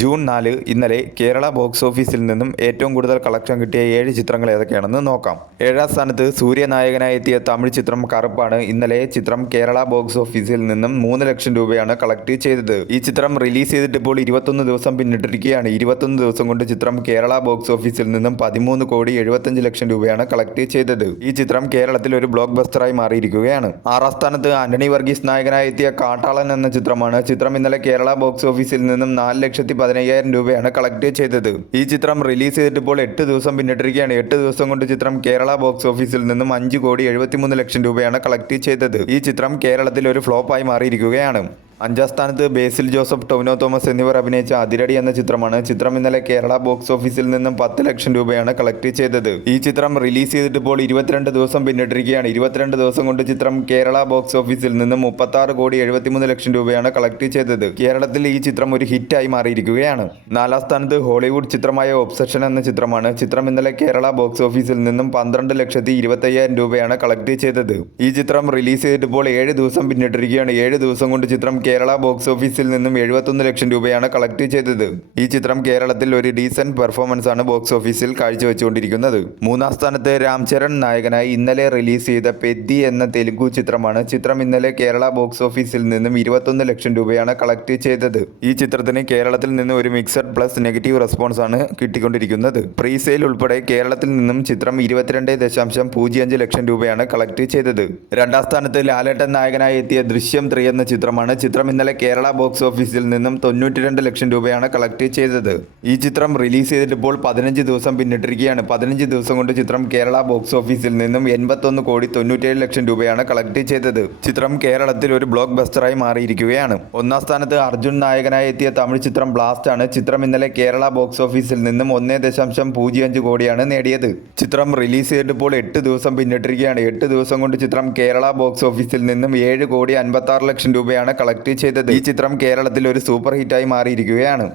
June 4 ഇന്നലെ Kerala box ഓഫീസിൽ നിന്നും ഏറ്റവും കൂടുതൽ കളക്ഷൻ കിട്ടിയ 7 ചിത്രങ്ങൾ ഏതൊക്കെയാണെന്ന് നോക്കാം. 7ാം സ്ഥാനത്ത് സൂര്യനായകനായി എത്തിയ തമിഴ് ചിത്രം കറുപ്പാണ്. ഇന്നലെ ചിത്രം കേരള ബോക്സ് ഓഫീസിൽ നിന്നും 3 ലക്ഷം രൂപയാണ് കളക്ട് ചെയ്തത്. ഈ ചിത്രം റിലീസ് ചെയ്തിട്ട് ഇപ്പോൾ 21 ദിവസം പിന്നിട്ടിരിക്കുകയാണ്. 21 ദിവസം കൊണ്ട് ചിത്രം കേരള ബോക്സ് ഓഫീസിൽ നിന്നും 13,75 ലക്ഷം രൂപയാണ് കളക്ട് ചെയ്തത്. ഈ ചിത്രം കേരളത്തിൽ ഒരു ബ്ലോക്ക് ബസ്റ്ററായി മാറിയിരിക്കുകയാണ്. 6ാം സ്ഥാനത്ത് ആന്റണി വർഗീസ് നായകനായി എത്തിയ കാട്ടാളൻ എന്ന ചിത്രമാണ്. ചിത്രം ഇന്നലെ കേരള ബോക്സ് ഓഫീസിൽ നിന്നും 4,15,000 രൂപയാണ് കളക്ട് ചെയ്തത്. ഈ ചിത്രം റിലീസ് ചെയ്തിട്ട് ഇപ്പോൾ 8 ദിവസം പിന്നിട്ടിരിക്കുകയാണ്. 8 ദിവസം കൊണ്ട് ചിത്രം കേരള ബോക്സ് ഓഫീസിൽ നിന്നും 5,73 ലക്ഷം രൂപയാണ് കളക്ട് ചെയ്തത്. ഈ ചിത്രം കേരളത്തിൽ ഒരു ഫ്ലോപ്പായി മാറിയിരിക്കുകയാണ്. 5ാം സ്ഥാനത്ത് ബേസിൽ ജോസഫ്, ടൊവിനോ തോമസ് എന്നിവർ അഭിനയിച്ച അതിരടി എന്ന ചിത്രമാണ്. ചിത്രം ഇന്നലെ കേരള ബോക്സ് ഓഫീസിൽ നിന്നും 10 ലക്ഷം രൂപയാണ് കളക്ട് ചെയ്തത്. ഈ ചിത്രം റിലീസ് ചെയ്തിട്ട് ഇപ്പോൾ 22 ദിവസം പിന്നിട്ടിരിക്കുകയാണ്. 22 ദിവസം കൊണ്ട് ചിത്രം കേരള ബോക്സ് ഓഫീസിൽ നിന്നും 36,73 ലക്ഷം രൂപയാണ് കളക്ട് ചെയ്തത്. കേരളത്തിൽ ഈ ചിത്രം ഒരു ഹിറ്റായി മാറിയിരിക്കുകയാണ്. 4ാം സ്ഥാനത്ത് ഹോളിവുഡ് ചിത്രമായ ഒബ്സഷൻ എന്ന ചിത്രമാണ്. ചിത്രം ഇന്നലെ കേരള ബോക്സ് ഓഫീസിൽ നിന്നും 12,25,000 രൂപയാണ് കളക്ട് ചെയ്തത്. ഈ ചിത്രം റിലീസ് ചെയ്തിട്ട് ഇപ്പോൾ 7 ദിവസം പിന്നിട്ടിരിക്കുകയാണ്. 7 ദിവസം കൊണ്ട് ചിത്രം കേരള ബോക്സ് ഓഫീസിൽ നിന്നും 71 ലക്ഷം രൂപയാണ് കളക്ട് ചെയ്തത്. ഈ ചിത്രം കേരളത്തിൽ ഒരു ഡീസന്റ് പെർഫോമൻസ് ആണ് ബോക്സ് ഓഫീസിൽ കാഴ്ചവെച്ചുകൊണ്ടിരിക്കുന്നത്. 3ാം സ്ഥാനത്ത് രാം ചരൺ നായകനായി ഇന്നലെ റിലീസ് ചെയ്ത പെദ്ദി എന്ന തെലുഗു ചിത്രമാണ്. ചിത്രം ഇന്നലെ കേരള ബോക്സ് ഓഫീസിൽ നിന്നും 21 ലക്ഷം രൂപയാണ് കളക്ട് ചെയ്തത്. ഈ ചിത്രത്തിന് കേരളത്തിൽ നിന്ന് ഒരു മിക്സഡ് പ്ലസ് നെഗറ്റീവ് റെസ്പോൺസ് ആണ് കിട്ടിക്കൊണ്ടിരിക്കുന്നത്. പ്രീസെയിൽ ഉൾപ്പെടെ കേരളത്തിൽ നിന്നും ചിത്രം 22.05 ലക്ഷം രൂപയാണ് കളക്ട് ചെയ്തത്. 2ാം സ്ഥാനത്ത് ലാലേട്ടൻ നായകനായി എത്തിയ ദൃശ്യം 3 എന്ന ചിത്രമാണ്. ചിത്രം ഇന്നലെ കേരള ബോക്സ് ഓഫീസിൽ നിന്നും 92 ലക്ഷം രൂപയാണ് കളക്ട് ചെയ്തത്. ഈ ചിത്രം റിലീസ് ചെയ്തിട്ട് ഇപ്പോൾ 15 ദിവസം പിന്നിട്ടിരിക്കുകയാണ്. 15 ദിവസം കൊണ്ട് ചിത്രം കേരള ബോക്സ് ഓഫീസിൽ നിന്നും 81,97 ലക്ഷം രൂപയാണ് കളക്ട് ചെയ്തത്. ചിത്രം കേരളത്തിൽ ഒരു ബ്ലോക്ക് ബസ്റ്ററായി മാറിയിരിക്കുകയാണ്. 1ാം സ്ഥാനത്ത് അർജുൻ നായകനായി എത്തിയ തമിഴ് ചിത്രം ബ്ലാസ്റ്റ് ആണ്. ചിത്രം ഇന്നലെ കേരള ബോക്സ് ഓഫീസിൽ നിന്നും 1.05 കോടിയാണ് നേടിയത്. ചിത്രം റിലീസ് ചെയ്തിട്ട് ഇപ്പോൾ 8 ദിവസം പിന്നിട്ടിരിക്കുകയാണ്. 8 ദിവസം കൊണ്ട് ചിത്രം കേരള ബോക്സ് ഓഫീസിൽ നിന്നും 7,56 ലക്ഷം രൂപയാണ് കളക്ട് ചെയ്തത്. ഈ ചിത്രം കേരളത്തിൽ ഒരു സൂപ്പർ ഹിറ്റായി മാറിയിരിക്കുകയാണ്.